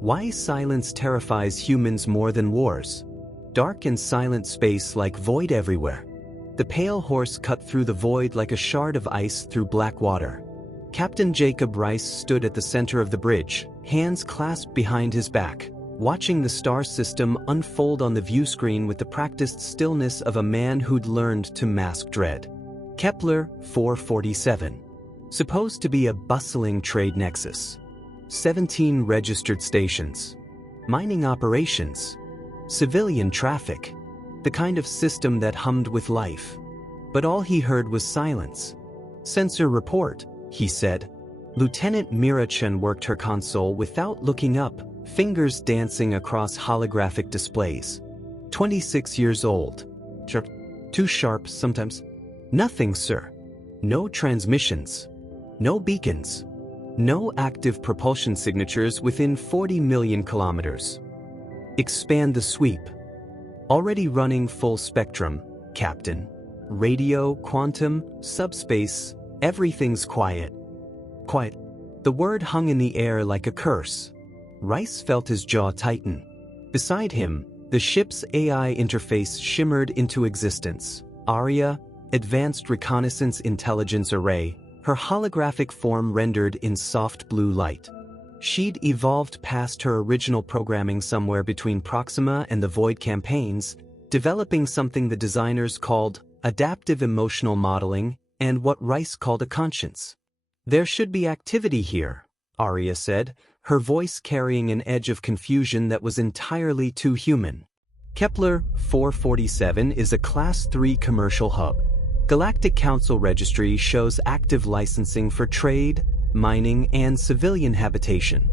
Why silence terrifies humans more than wars? Dark and silent space like void everywhere. The pale horse cut through the void like a shard of ice through black water. Captain Jacob Rice stood at the center of the bridge, hands clasped behind his back, watching the star system unfold on the view screen with the practiced stillness of a man who'd learned to mask dread. Kepler 447. Supposed to be a bustling trade nexus. 17 registered stations. Mining operations. Civilian traffic. The kind of system that hummed with life. But all he heard was silence. "Sensor report," he said. Lieutenant Mira Chen worked her console without looking up, fingers dancing across holographic displays. 26 years old. Too sharp sometimes. "Nothing, sir. No transmissions. No beacons. No active propulsion signatures within 40 million kilometers. Expand the sweep. Already running full spectrum, Captain. Radio, quantum, subspace, everything's quiet." Quiet. The word hung in the air like a curse. Rice felt his jaw tighten. Beside him, the ship's AI interface shimmered into existence. Aria, Advanced Reconnaissance Intelligence Array, her holographic form rendered in soft blue light. She'd evolved past her original programming somewhere between Proxima and the Void campaigns, developing something the designers called adaptive emotional modeling and what Rice called a conscience. "There should be activity here," Aria said, her voice carrying an edge of confusion that was entirely too human. Kepler 447 is a Class 3 commercial hub. Galactic Council registry shows active licensing for trade, mining, and civilian habitation.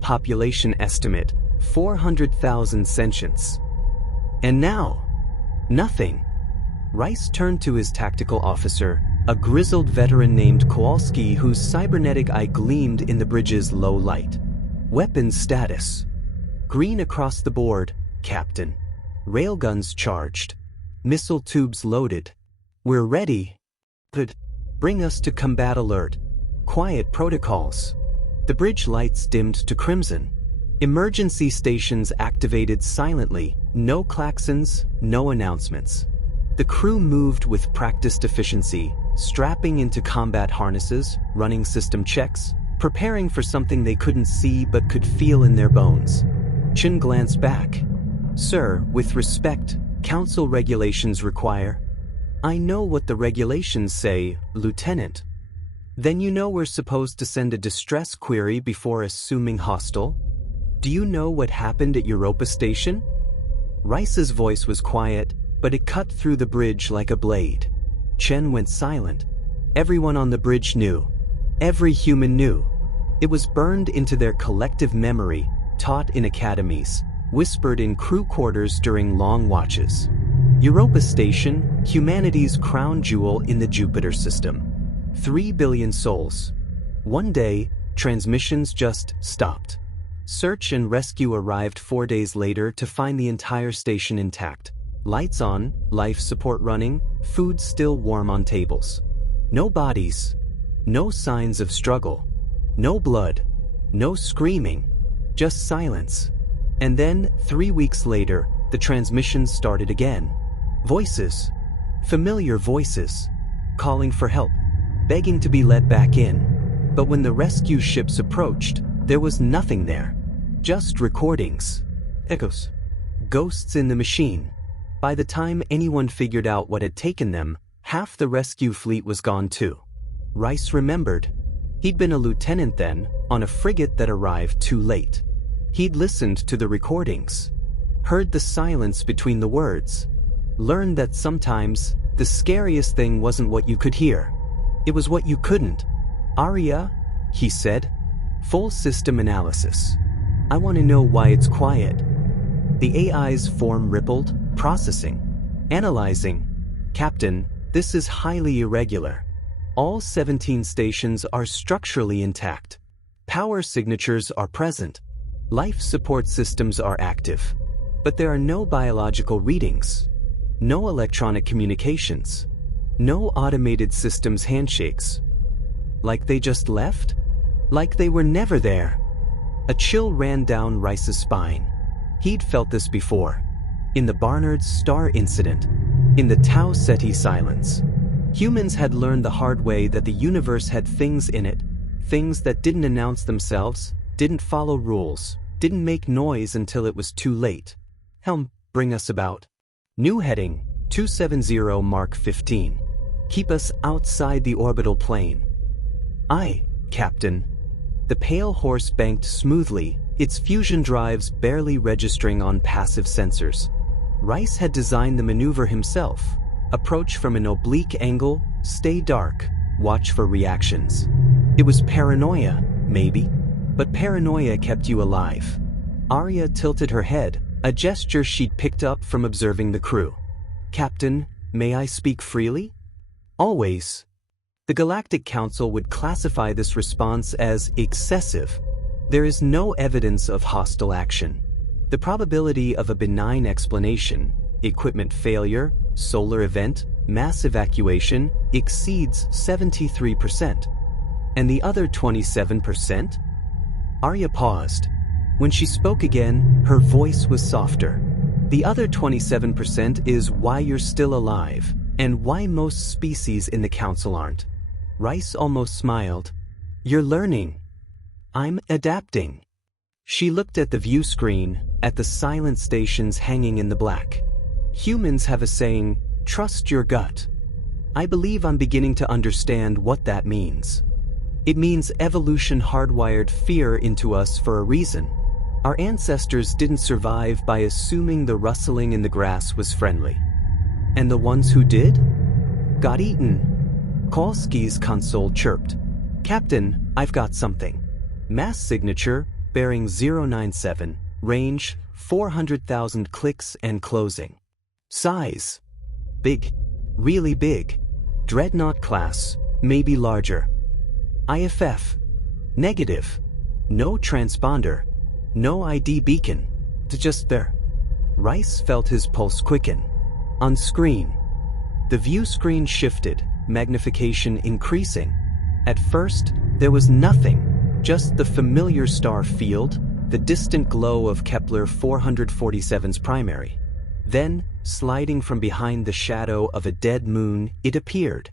Population estimate, 400,000 sentients. And now, nothing. Rice turned to his tactical officer, a grizzled veteran named Kowalski whose cybernetic eye gleamed in the bridge's low light. "Weapons status. Green across the board, Captain. Railguns charged. Missile tubes loaded. We're ready. Good. Bring us to combat alert. Quiet protocols." The bridge lights dimmed to crimson. Emergency stations activated silently, no klaxons, no announcements. The crew moved with practiced efficiency, strapping into combat harnesses, running system checks, preparing for something they couldn't see but could feel in their bones. Chen glanced back. "Sir, with respect, Council regulations require—" "I know what the regulations say, Lieutenant." "Then you know we're supposed to send a distress query before assuming hostile? Do you know what happened at Europa Station?" Rice's voice was quiet, but it cut through the bridge like a blade. Chen went silent. Everyone on the bridge knew. Every human knew. It was burned into their collective memory, taught in academies, whispered in crew quarters during long watches. Europa Station, humanity's crown jewel in the Jupiter system. 3 billion souls. One day, transmissions just stopped. Search and rescue arrived 4 days later to find the entire station intact. Lights on, life support running, food still warm on tables. No bodies. No signs of struggle. No blood. No screaming. Just silence. And then, 3 weeks later, the transmissions started again. Voices. Familiar voices. Calling for help. Begging to be let back in. But when the rescue ships approached, there was nothing there. Just recordings. Echoes. Ghosts in the machine. By the time anyone figured out what had taken them, half the rescue fleet was gone too. Rice remembered. He'd been a lieutenant then, on a frigate that arrived too late. He'd listened to the recordings. Heard the silence between the words. Learned that sometimes, the scariest thing wasn't what you could hear. It was what you couldn't. "Aria," he said. "Full system analysis. I want to know why it's quiet." The AI's form rippled, processing. Analyzing. "Captain, this is highly irregular. All 17 stations are structurally intact. Power signatures are present. Life support systems are active. But there are no biological readings. No electronic communications. No automated systems handshakes. Like they just left? Like they were never there. A chill ran down Rice's spine. He'd felt this before. In the Barnard's Star incident. In the Tau Ceti silence. Humans had learned the hard way that the universe had things in it. Things that didn't announce themselves, didn't follow rules, didn't make noise until it was too late. Helm, bring us about. New heading, 270 Mark 15. Keep us outside the orbital plane. Aye, Captain. The pale horse banked smoothly, its fusion drives barely registering on passive sensors. Rice had designed the maneuver himself. Approach from an oblique angle, stay dark, watch for reactions. It was paranoia, maybe, but paranoia kept you alive. Arya tilted her head, a gesture she'd picked up from observing the crew. Captain, may I speak freely? Always. The Galactic Council would classify this response as excessive. There is no evidence of hostile action. The probability of a benign explanation, equipment failure, solar event, mass evacuation, exceeds 73%. And the other 27%? Arya paused. When she spoke again, her voice was softer. The other 27% is why you're still alive, and why most species in the Council aren't. Rice almost smiled. You're learning. I'm adapting. She looked at the view screen, at the silent stations hanging in the black. Humans have a saying, trust your gut. I believe I'm beginning to understand what that means. It means evolution hardwired fear into us for a reason. Our ancestors didn't survive by assuming the rustling in the grass was friendly. And the ones who did? Got eaten. Kowalski's console chirped. Captain, I've got something. Mass signature, bearing 097, range, 400,000 clicks and closing. Size. Big. Really big. Dreadnought class, maybe larger. IFF. Negative. No transponder. No ID beacon. Just there. Rice felt his pulse quicken. On screen. The view screen shifted, magnification increasing. At first, there was nothing, just the familiar star field, the distant glow of Kepler 447's primary. Then, sliding from behind the shadow of a dead moon, it appeared.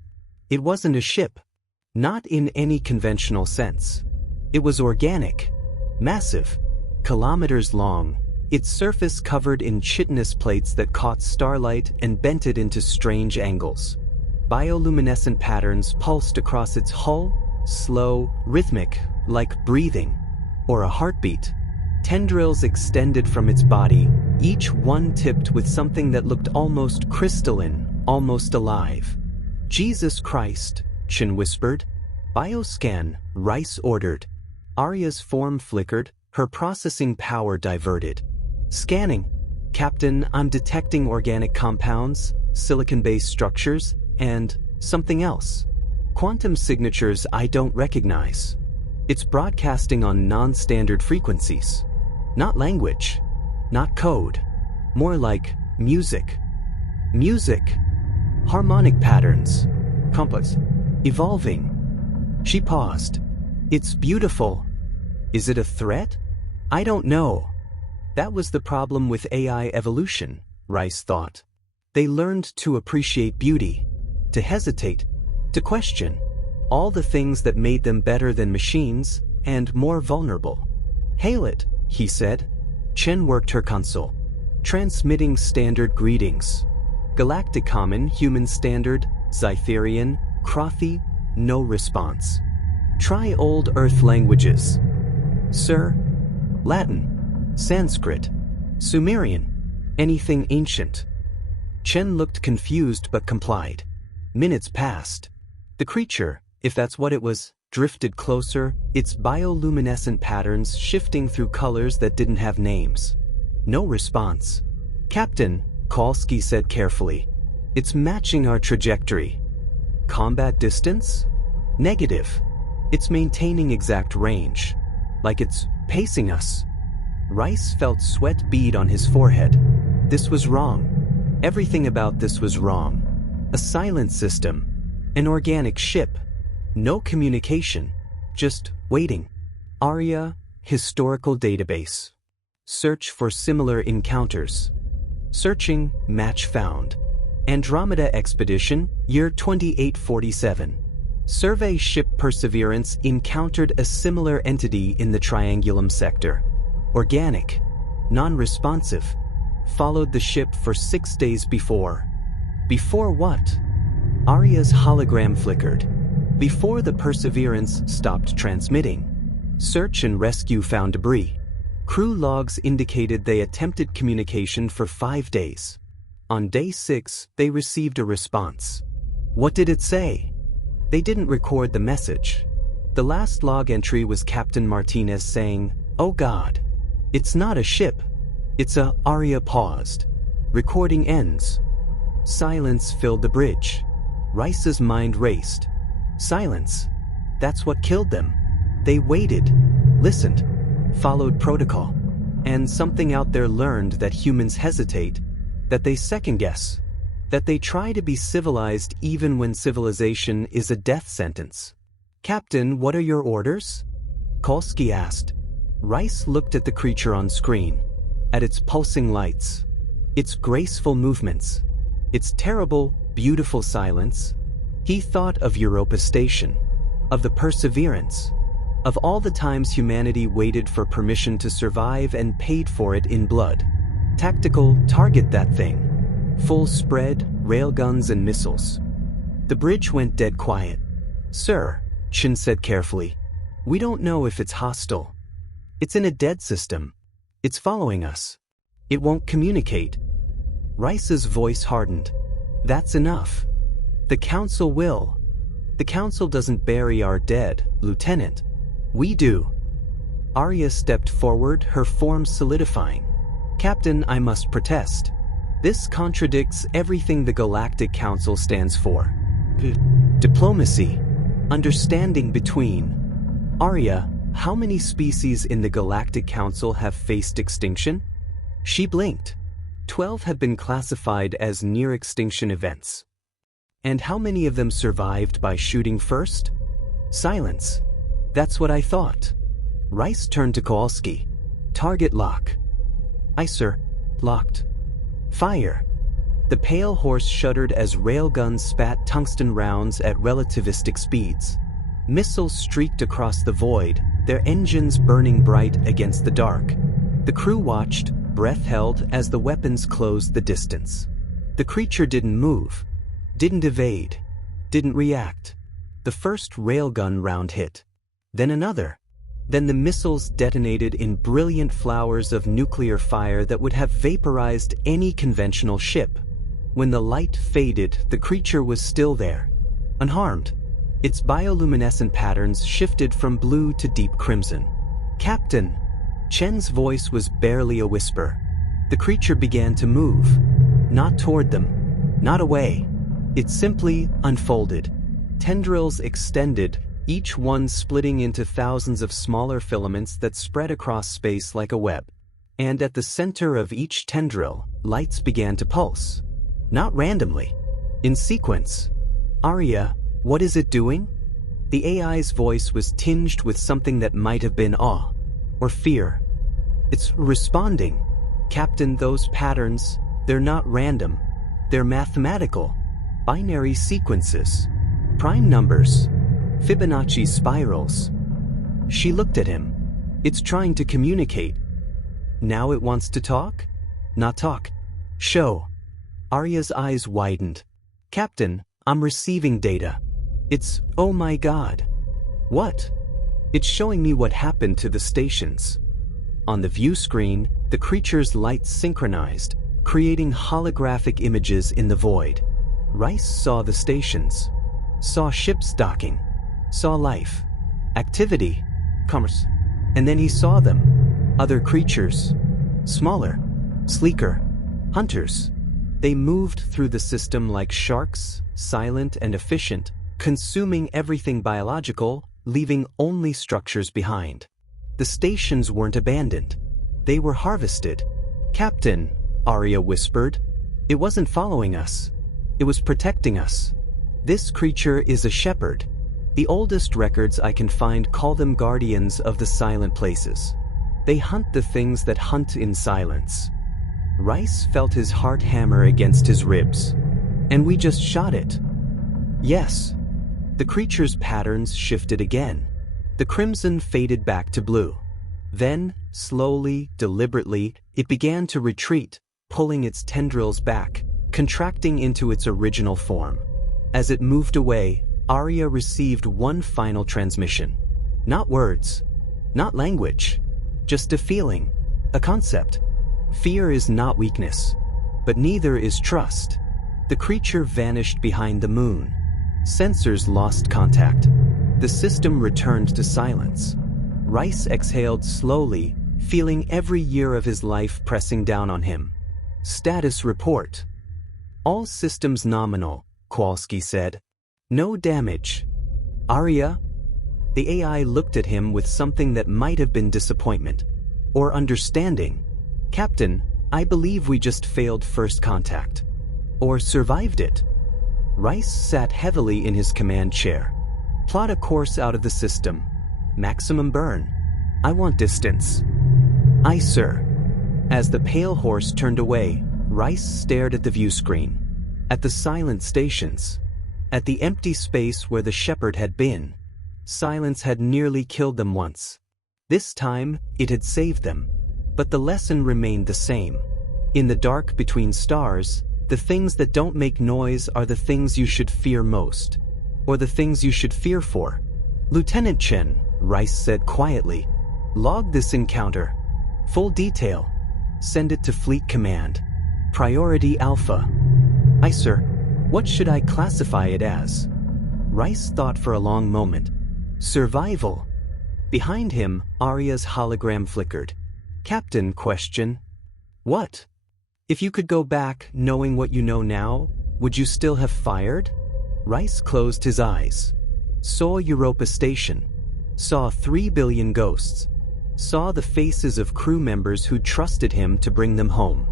It wasn't a ship. Not in any conventional sense. It was organic. Massive. Kilometers long. Its surface covered in chitinous plates that caught starlight and bent it into strange angles. Bioluminescent patterns pulsed across its hull, slow, rhythmic, like breathing, or a heartbeat. Tendrils extended from its body, each one tipped with something that looked almost crystalline, almost alive. Jesus Christ, Chin whispered. Bioscan, Rice ordered. Arya's form flickered, her processing power diverted. Scanning. Captain, I'm detecting organic compounds, silicon-based structures, and something else. Quantum signatures I don't recognize. It's broadcasting on non-standard frequencies. Not language. Not code. More like music. Music. Harmonic patterns. Complex. Evolving. She paused. It's beautiful. Is it a threat? I don't know. That was the problem with AI evolution, Rice thought. They learned to appreciate beauty, to hesitate, to question, all the things that made them better than machines and more vulnerable. Hail it, he said. Chen worked her console, transmitting standard greetings. Galactic Common, Human Standard, Zytherian, Crothy, no response. Try Old Earth languages. Sir, Latin, Sanskrit, Sumerian, anything ancient. Chen looked confused but complied. Minutes passed. The creature, if that's what it was, drifted closer, its bioluminescent patterns shifting through colors that didn't have names. No response. Captain, Kowalski said carefully, it's matching our trajectory. Combat distance? Negative. It's maintaining exact range. Like it's pacing us. Rice felt sweat bead on his forehead. This was wrong. Everything about this was wrong. A silent system. An organic ship. No communication. Just waiting. Arya, Historical database. Search for similar encounters. Searching, match found. Andromeda Expedition, year 2847. Survey ship Perseverance encountered a similar entity in the Triangulum sector. Organic, non-responsive. Followed the ship for 6 days before. Before what? Arya's hologram flickered. Before the Perseverance stopped transmitting. Search and rescue found debris. Crew logs indicated they attempted communication for 5 days. On day 6, they received a response. What did it say? They didn't record the message. The last log entry was Captain Martinez saying, "Oh God. It's not a ship. It's a..." Arya paused. Recording ends. Silence filled the bridge. Rice's mind raced. Silence. That's what killed them. They waited, listened, followed protocol. And something out there learned that humans hesitate, that they second-guess, that they try to be civilized even when civilization is a death sentence. "Captain, what are your orders?" Kolsky asked. Rice looked at the creature on screen, at its pulsing lights, its graceful movements, its terrible, beautiful silence. He thought of Europa Station, of the Perseverance, of all the times humanity waited for permission to survive and paid for it in blood. Tactical, target that thing. Full spread, railguns and missiles. The bridge went dead quiet. "Sir," Chin said carefully, "we don't know if it's hostile. It's in a dead system. It's following us. It won't communicate." Rice's voice hardened. "That's enough. The Council will. The Council doesn't bury our dead, Lieutenant. We do." Arya stepped forward, her form solidifying. "Captain, I must protest. This contradicts everything the Galactic Council stands for. Diplomacy. Understanding between." "Arya, how many species in the Galactic Council have faced extinction?" She blinked. 12 have been classified as near-extinction events. "And how many of them survived by shooting first?" Silence. "That's what I thought." Rice turned to Kowalski. "Target lock." "Aye, sir." "Locked." "Fire." The pale horse shuddered as railguns spat tungsten rounds at relativistic speeds. Missiles streaked across the void, their engines burning bright against the dark. The crew watched, breath held as the weapons closed the distance. The creature didn't move, didn't evade, didn't react. The first railgun round hit. Then another. Then the missiles detonated in brilliant flowers of nuclear fire that would have vaporized any conventional ship. When the light faded, the creature was still there, unharmed. Its bioluminescent patterns shifted from blue to deep crimson. "Captain!" Chen's voice was barely a whisper. The creature began to move. Not toward them. Not away. It simply unfolded. Tendrils extended, each one splitting into thousands of smaller filaments that spread across space like a web. And at the center of each tendril, lights began to pulse. Not randomly. In sequence. "Arya, what is it doing?" The AI's voice was tinged with something that might have been awe. Or fear. "It's responding. Captain, those patterns, they're not random. They're mathematical. Binary sequences. Prime numbers. Fibonacci spirals." She looked at him. "It's trying to communicate. Now it wants to talk?" "Not talk. Show." Arya's eyes widened. "Captain, I'm receiving data. It's, oh my God." "What?" "It's showing me what happened to the stations." On the view screen, the creature's lights synchronized, creating holographic images in the void. Rice saw the stations. Saw ships docking. Saw life. Activity. Commerce. And then he saw them. Other creatures. Smaller. Sleeker. Hunters. They moved through the system like sharks, silent and efficient, consuming everything biological, leaving only structures behind. The stations weren't abandoned. They were harvested. "Captain," Arya whispered, "it wasn't following us. It was protecting us. This creature is a shepherd. The oldest records I can find call them guardians of the silent places. They hunt the things that hunt in silence. Rice felt his heart hammer against his ribs. And we just shot it. Yes. The creature's patterns shifted again. The crimson faded back to blue. Then, slowly, deliberately, it began to retreat, pulling its tendrils back, contracting into its original form. As it moved away, Arya received one final transmission. Not words, not language, just a feeling, a concept. Fear is not weakness, but neither is trust. The creature vanished behind the moon. Sensors lost contact. The system returned to silence. Rice exhaled slowly, feeling every year of his life pressing down on him. Status report. All systems nominal, Kowalski said. No damage. Arya? The AI looked at him with something that might have been disappointment. Or understanding. Captain, I believe we just failed first contact. Or survived it. Rice sat heavily in his command chair. Plot a course out of the system. Maximum burn. I want distance. Aye, sir. As the pale horse turned away, Rice stared at the view screen. At the silent stations. At the empty space where the shepherd had been. Silence had nearly killed them once. This time, it had saved them. But the lesson remained the same. In the dark between stars, the things that don't make noise are the things you should fear most. Or the things you should fear for. Lieutenant Chen, Rice said quietly. Log this encounter. Full detail. Send it to Fleet Command. Priority Alpha. Aye, sir. What should I classify it as? Rice thought for a long moment. Survival. Behind him, Arya's hologram flickered. Captain, question. What? If you could go back, knowing what you know now, would you still have fired? Rice closed his eyes. Saw Europa Station. Saw 3 billion ghosts. Saw the faces of crew members who trusted him to bring them home.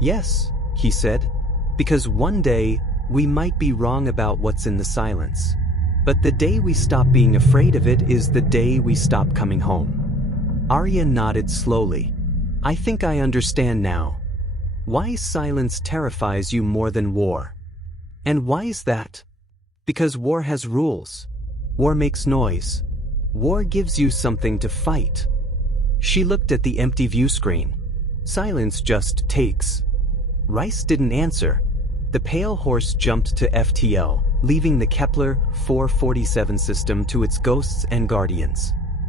Yes, he said, because one day, we might be wrong about what's in the silence. But the day we stop being afraid of it is the day we stop coming home. Arya nodded slowly. I think I understand now. Why silence terrifies you more than war? And why is that? Because war has rules. War makes noise. War gives you something to fight. She looked at the empty view screen. Silence just takes. Rice didn't answer. The pale horse jumped to FTL, leaving the Kepler 447 system to its ghosts and guardians.